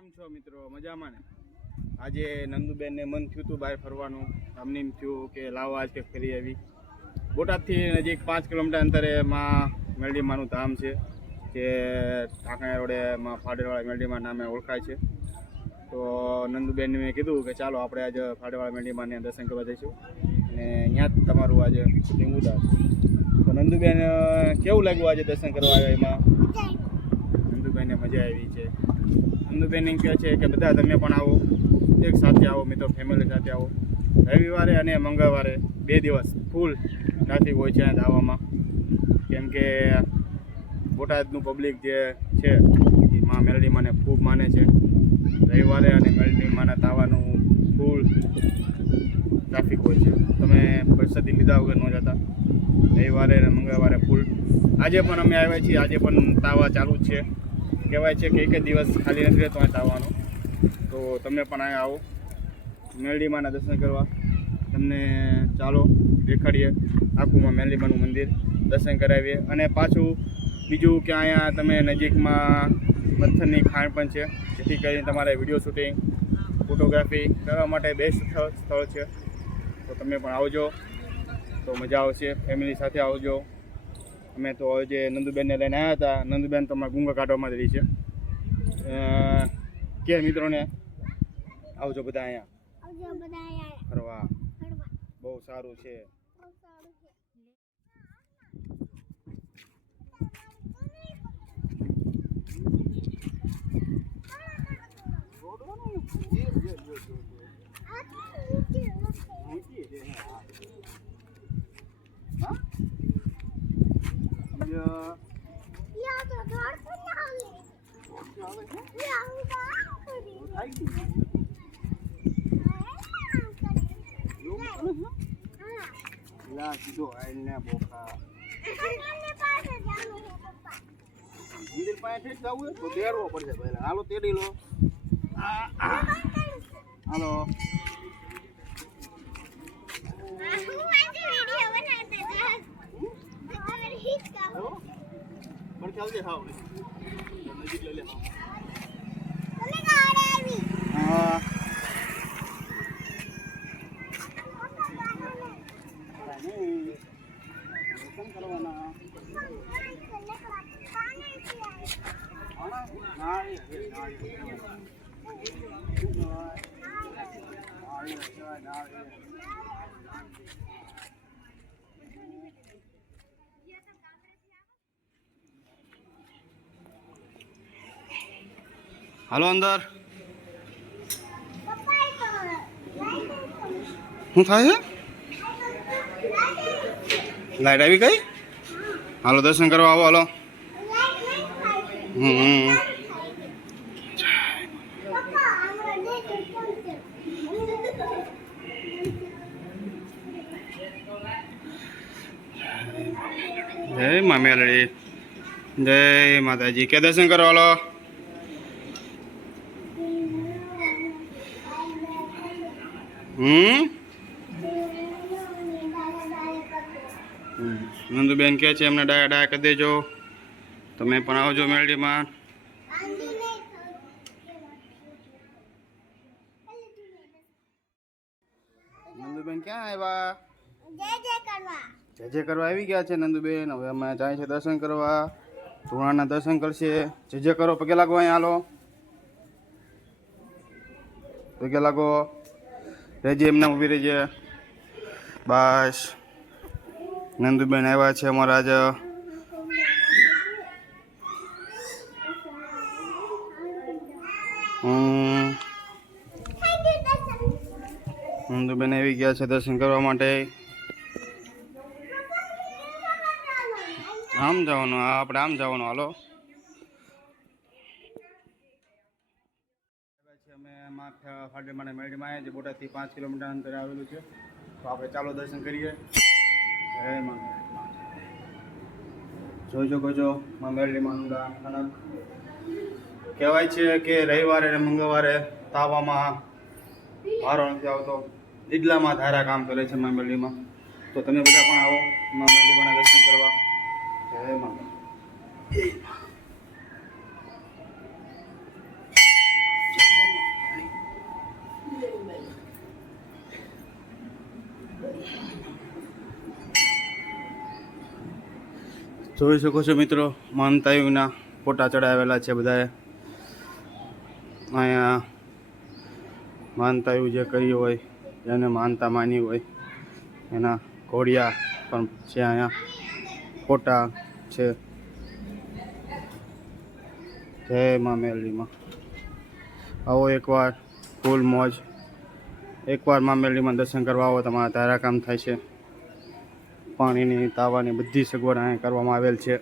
કેમ છો મિત્રો? મજામાં ને? આજે નંદુબેનને મન થયું હતું બહાર ફરવાનું. અમને એમ થયું કે લાવો આજ કે ફરી આવી. બોટાદથી નજીક 5 કિલોમીટર અંતરે માં મેરડીમાનું ધામ છે, જે ઢાંકણા રોડે માં ફાડેવાળા મેરડીમાં નામે ઓળખાય છે. તો નંદુબેનને મેં કીધું કે ચાલો આપણે આજે ફાડેવાળા મેરડીમાને દર્શન કરવા જઈશું અને અહીંયા જ તમારું આજે શૂટિંગ ઉતારશું. તો નંદુબેન કેવું લાગ્યું આજે દર્શન કરવા આવ્યા? એમાં નંદુબેનને મજા આવી છે. નંદુબેન એમ કહે છે કે બધા તમે પણ આવો, એક સાથે આવો મિત્રો, ફેમિલી સાથે આવો. રવિવારે અને મંગળવારે 2 દિવસ ફૂલ ટ્રાફિક હોય છે ધાવામાં, કેમ કે બોટાદનું પબ્લિક જે છે એ માં મેરડીમાને ખૂબ માને છે. રવિવારે અને મેરડીમાના ધાવાનું ફૂલ ટ્રાફિક હોય છે. તમે પૈસાથી લીધા વગર ન જતા. રવિવારે અને મંગળવારે ફૂલ. આજે પણ અમે આવ્યા છીએ, આજે પણ તાવા ચાલુ જ છે. કહેવાય છે કે એક જ દિવસ ખાલી નથી રહેતો અહીં તાવવાનો. તો તમે પણ અહીંયા આવો મેરડીમાના દર્શન કરવા. તમને ચાલો દેખાડીએ આખુંમાં મેરડીમાનું મંદિર, દર્શન કરાવીએ. અને પાછું બીજું કે અહીંયા તમે નજીકમાં પથ્થરની ખાણ પણ છે, જેથી કરીને તમારે વિડીયો શૂટિંગ, ફોટોગ્રાફી કરવા માટે બેસ્ટ સ્થળ છે. તો તમે પણ આવજો, તો મજા આવશે. ફેમિલી સાથે આવજો. અમે તો જે નંદુબેનને લઈને આવ્યા હતા, નંદુબેન તો અમારા ગુંગા કાઢવામાં જ રહી છે. કે મિત્રોને આવજો બધા અહીંયા ફરવા, બહુ સારું છે. કીધો આઈને બોખા મંદિર પાસે જવું તો તેડવો પડશે પહેલા. હાલો તેડી લો. હાલો પણ ચાલજે. હાવ નજીક લઈ લે. હા કરવાના. હાલો અંદર. શું થાય છે? લાઈટ આવી ગઈ? હાલો દર્શન કરવા આવો. હાલો. જય મા મેલડી, જય માતાજી. કે દર્શન કરો? હાલો. નંદુબેન કહે છે એમને ડાયા ડાયા કરી દેજો. તમે પણ આવજો મેરડીમાં. નંદુબેન ક્યાં આવ્યા? જય કરવા આવી ગયા છે નંદુબેન. હવે અમે જાય છે દર્શન કરવા. ધોળાના દર્શન કરશે. જય કરો. પગે લાગો. અહીંયા હાલો, પગે લાગો. રહેજે, એમને ઊભી રહેજે. બસ નંદુબેન આવ્યા છે અમારા જ. નંદુબેન આવી ગયા છે દર્શન કરવા માટે. આમ જવાનું, આપણે આમ જવાનું. હાલો. અમે ફાડેમાના મેરડીમાં આવ્યા, જે બોટાદથી 5 કિલોમીટર અંતરે આવેલું છે. તો આપણે ચાલો દર્શન કરીએ. જય માં જોજો ગજો માં મેરડીમાનું કનક. કહેવાય છે કે રવિવારે અને મંગળવારે તાવામાં વારો નથી આવતો. દીડલામાં ધારા કામ કરે છે માં મેરડીમાં. તો તમે બધા પણ આવો માં મેરડીમાના દર્શન કરવા. જય માં. જોઈ શકો છો મિત્રો, માનતાયુના ફોટા ચડાવેલા છે બધાએ. અહીંયા માનતાયુ જે કરી હોય, જેને માનતા માની હોય એના ઘોડિયા પણ છે. અહીંયા ફોટા છે. જય મા મેલડીમાં. આવો એકવાર ફૂલ મોજ. એકવાર મા મેલડીમાં દર્શન કરવા આવો, તમારા તારા કામ થાય છે. પાણીની તાવાની બધી સગવડ અહીંયા કરવામાં આવેલ છે.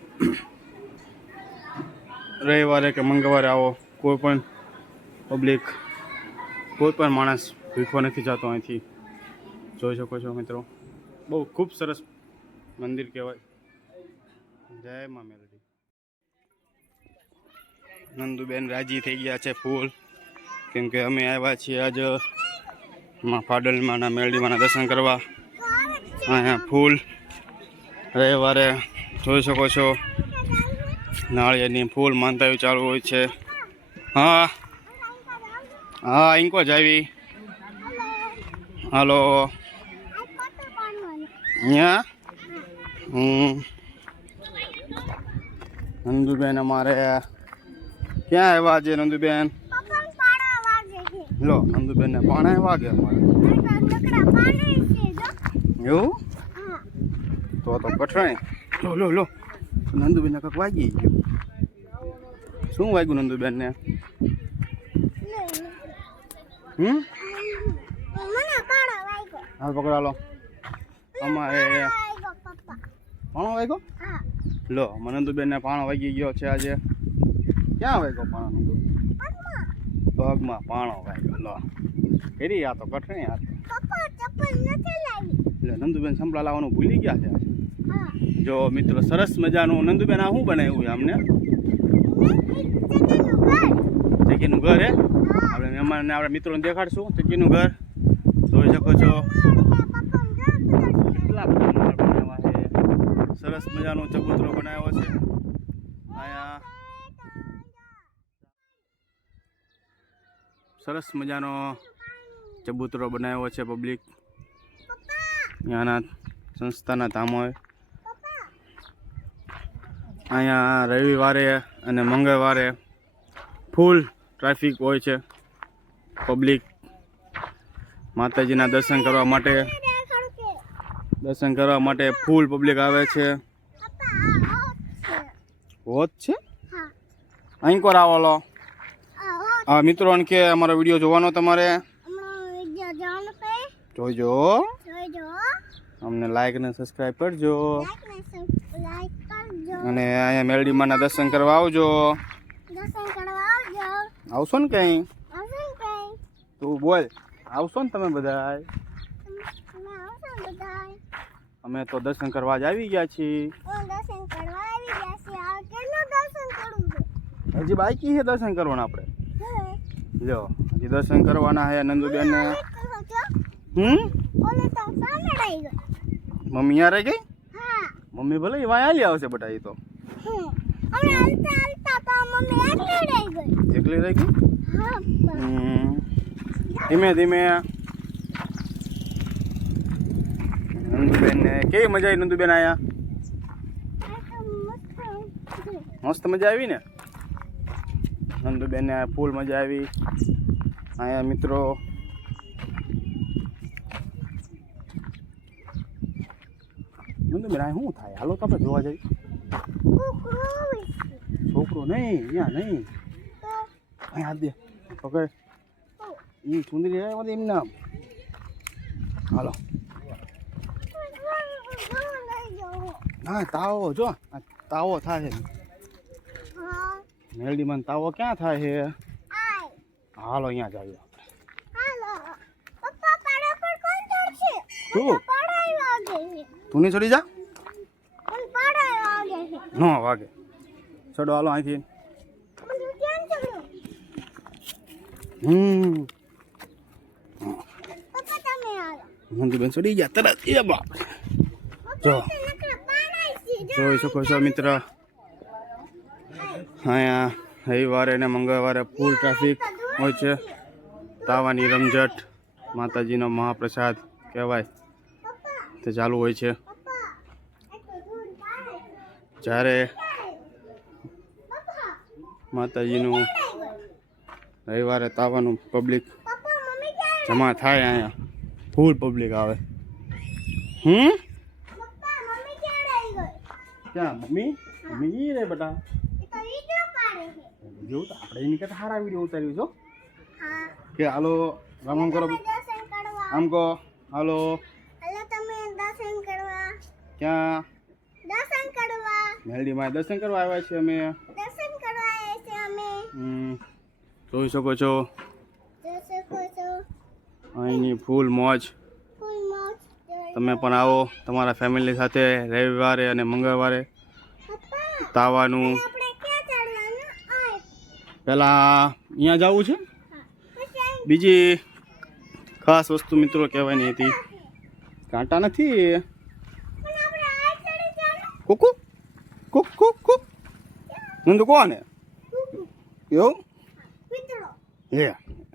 રવિવારે કે મંગળવારે આવો, કોઈ પણ પબ્લિક, કોઈ પણ માણસ ભીખો નથી જતો અહીંથી. જોઈ શકો છો મિત્રો, બહુ ખૂબ સરસ મંદિર કહેવાય. જય મા મેલડી. નંદુબેન રાજી થઈ ગયા છે ફૂલ, કેમ કે અમે આવ્યા છીએ આજ માં ફાડલમાંના મેલડીમાંના દર્શન કરવા. અહીંયા ફૂલ રવિવારે જોઈ શકો છો, નાળિયેરની ફૂલ માનતાયું ચાલુ હોય છે. હા હા, ઇન્કો જ આવી. હાલો અહીંયા નંદુબેન અમારે ક્યાં આવ્યા છે? નંદુબેન લો, નંદુબેન ને પાણા વાગે અમારે. એવું તો કઠણાય. લો લો લો, નંદુબેન ને કંઈક વાગી ગયું. શું વાગ્યું નંદુબેન ને? હાલ પકડા લો. અમારે પાણો વાગ્યો. લો, નંદુબેન ને પાણો વાગી ગયો છે આજે. ક્યાં વાગ્યો પાણો? નંદુ પગમાં પાણો વાગ્યો. લો ફેરી, આ તો કઠણી. આ એટલે નંદુબેન સંભળા લાવવાનું ભૂલી ગયા છે. જો મિત્રો, સરસ મજાનું નંદુબેન આ શું બનાવ્યું છે અમને? ચકીનું ઘર હે. આપણે મહેમાનને આપણે મિત્રોને દેખાડશું ચકીનું ઘર. જોઈ શકો છો કેટલા બધા ઘર બનાવ્યા છે. સરસ મજાનો ચબૂતરો બનાવ્યો છે. અહીંયા સરસ મજાનો ચબૂતરો બનાવ્યો છે પબ્લિક. ત્યાંના સંસ્થાના ધામોએ. અહીંયા રવિવારે અને મંગળવારે ફૂલ ટ્રાફિક હોય છે. પબ્લિક માતાજીના દર્શન કરવા માટે ફૂલ પબ્લિક આવે છે. હોત છે અહીં કોર આવેલો. હા મિત્રો, કે અમારો વિડીયો જોવાનો તમારે જોજો. અમને લાઈક ને સબસ્ક્રાઈબ કરજો. અને અહીંયા મેલડીમાંના દર્શન કરવા આવજો. આવશો ને કઈ? તું બોલ, આવશો ને તમે બધા? અમે તો દર્શન કરવા જ આવી ગયા છીએ. હજી બાકી છે દર્શન કરવાના આપણે. લ્યો, હજી દર્શન કરવાના છે નંદુબેન ને. મમ્મી યાર ગઈ? મમ્મી ભલે વાય હાલી આવશે બટા. એ તો એકલી રહી ગઈ. ધીમે ધીમે નંદુબેન ને કેવી મજા આવી? નંદુબેન આયા મસ્ત મજા આવી ને? નંદુબેન ને ફૂલ મજા આવી. આયા મિત્રો નંદુબેન આ શું થાય? હાલો તો આપણે જોવા જઈએ. છોકરો નહીં, અહીંયા નહીં. અહીંયા દે પકડ. એ સુંદરી રહે એમ નામ. હાલો. હા, તાવો જો, તાવો થાય છે. મેલડીમાં તાવો ક્યાં થાય છે? હાલો અહીંયા જઈએ આપણે. તું નહીં ચડી જા. ન વાગે. ચડો હાલો અહીંથી. નંદુબેન ચડી ગયા તરત. એ બાપ, જો જોઈ શકો છો મિત્ર, અહીંયા રવિવારે ને મંગળવારે ફૂલ ટ્રાફિક હોય છે. તાવાની રમઝટ, માતાજીનો મહાપ્રસાદ કહેવાય તે ચાલુ હોય છે. જ્યારે માતાજીનું રવિવારે તાવાનું પબ્લિક જમા થાય અહીંયા ફૂલ પબ્લિક આવે. ક્યાં મમ્મી? મમ્મી રે બેટા જોઉં તો આપણે એની કરતા સારા વિડીયો ઉતાર્યું છો કે હાલો રામ રામ કરો આમ કહો હાલો ક્યાં મેલડીમાં દર્શન કરવા આવ્યા છીએ અમે. જોઈ શકો છો અહીંની ફૂલ મોજ. તમે પણ આવો તમારા ફેમિલી સાથે રવિવારે અને મંગળવારે તાવાનું. પહેલાં અહીંયા જવું છે. બીજી ખાસ વસ્તુ મિત્રો કહેવાની હતી, કાંટા નથી. કુકુ કુક કુક કુક નંદુ કોને એવું લે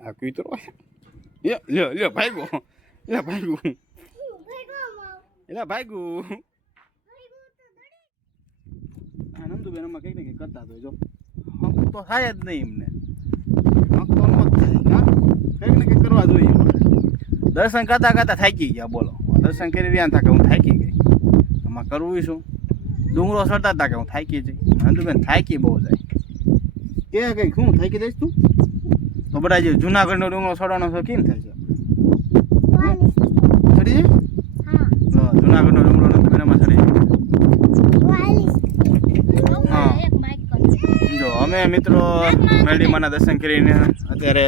આ કૂતરો લ્યો લ્યો ભાગ્યો હા નંદુબેન આમાં કંઈક ને કંઈક કરતા તો જો હક તો થાય જ નહીં એમને. હક તો ન જ થાય. કંઈક ને કંઈક કરવા જોઈએ. દર્શન કરતા થાકી ગયા. બોલો દર્શન કરી રહ્યા હતા કે હું થાકી ગઈ. આમાં કરવું શું? ડુંગરો ચડતા હતા કે હું થાકી જઈ. નંદુબેન થાકી બહુ જાય કે કંઈક શું થાકી જઈશ તું તો બધા જે જુનાગઢનો ડુંગરો ચડવાનો છે કેમ થાય છે? ચડી જાય જુનાગઢનો ડુંગરો નંદુબેનમાં ચડી જાય. હા જો અમે મિત્રો મેરડીમાના દર્શન કરીને અત્યારે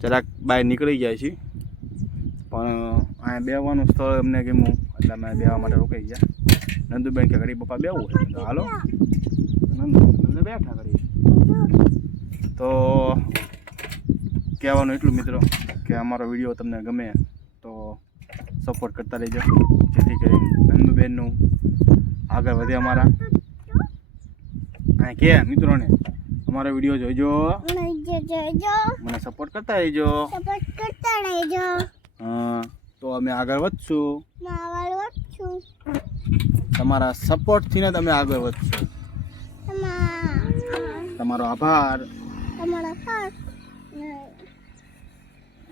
જરાક બહાર નીકળી જાય છીએ, પણ અહીંયા બેસવાનું સ્થળ અમને ગમ્યું એટલે અમે બેસવા માટે રોકાઈ ગયા. નંદુબેન કે ઘડી પપ્પા બેવું હોય તો હાલો નંદુબેન બેઠા કરી. તો કહેવાનું એટલું મિત્રો કે અમારો વિડીયો તમને ગમે તો સપોર્ટ કરતા રહેજો, જેથી કરીને નંદુબેનનું આગળ વધે. અમારા કે મિત્રોને અમારો વિડીયો જોઈજો, મને સપોર્ટ કરતા રહેજો. હા તો અમે આગળ વધશું. તમારા સપોર્ટથી ને તમે આગળ વધશો. તમારો આભાર.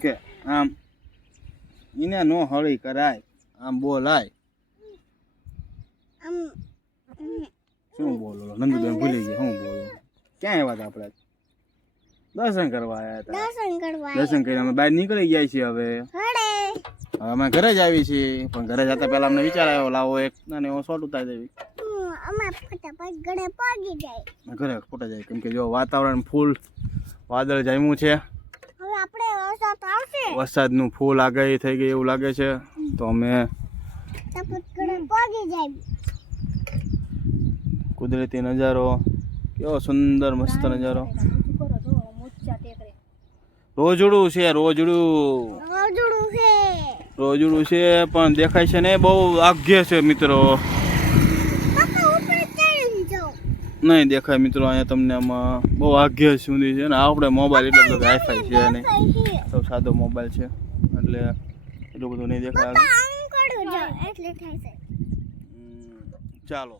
કે આમ એને નો હળી કરાય, આમ બોલાય. શું બોલો નંદુબેન ભૂલી ગયા? શું બોલો? ક્યાં આવ્યા હતા આપણે? દર્શન કરવા આવ્યા હતા. દર્શન કરી અમે બહાર નીકળી ગયા છીએ. હવે અમે ઘરે જ આવી છીએ, પણ ઘરે જતા પહેલા અમને વિચાર આવ્યો લાવો એક નાનો એવો શોટ ઉતારી દેવી. ઘરે ફોટા જાય કેમ કે જો વાતાવરણ ફૂલ વાદળ જામ્યું છે. વરસાદનું ફૂલ આગાહી થઈ ગઈ એવું લાગે છે. તો અમે કુદરતી નજારો કેવો સુંદર મસ્ત નજારો. રોજડું છે, રોજડું છે પણ દેખાય છે ને બહુ આગ્ય છે મિત્રો. નહીં દેખાય મિત્રો અહીંયા તમને. આમાં બહુ આગ્ય સુધી છે ને. આપણે મોબાઈલ એટલો બધો હાઈફાઈ છે નહીં, સૌ સાદો મોબાઈલ છે એટલે એટલું બધું નહીં દેખાય. ચાલો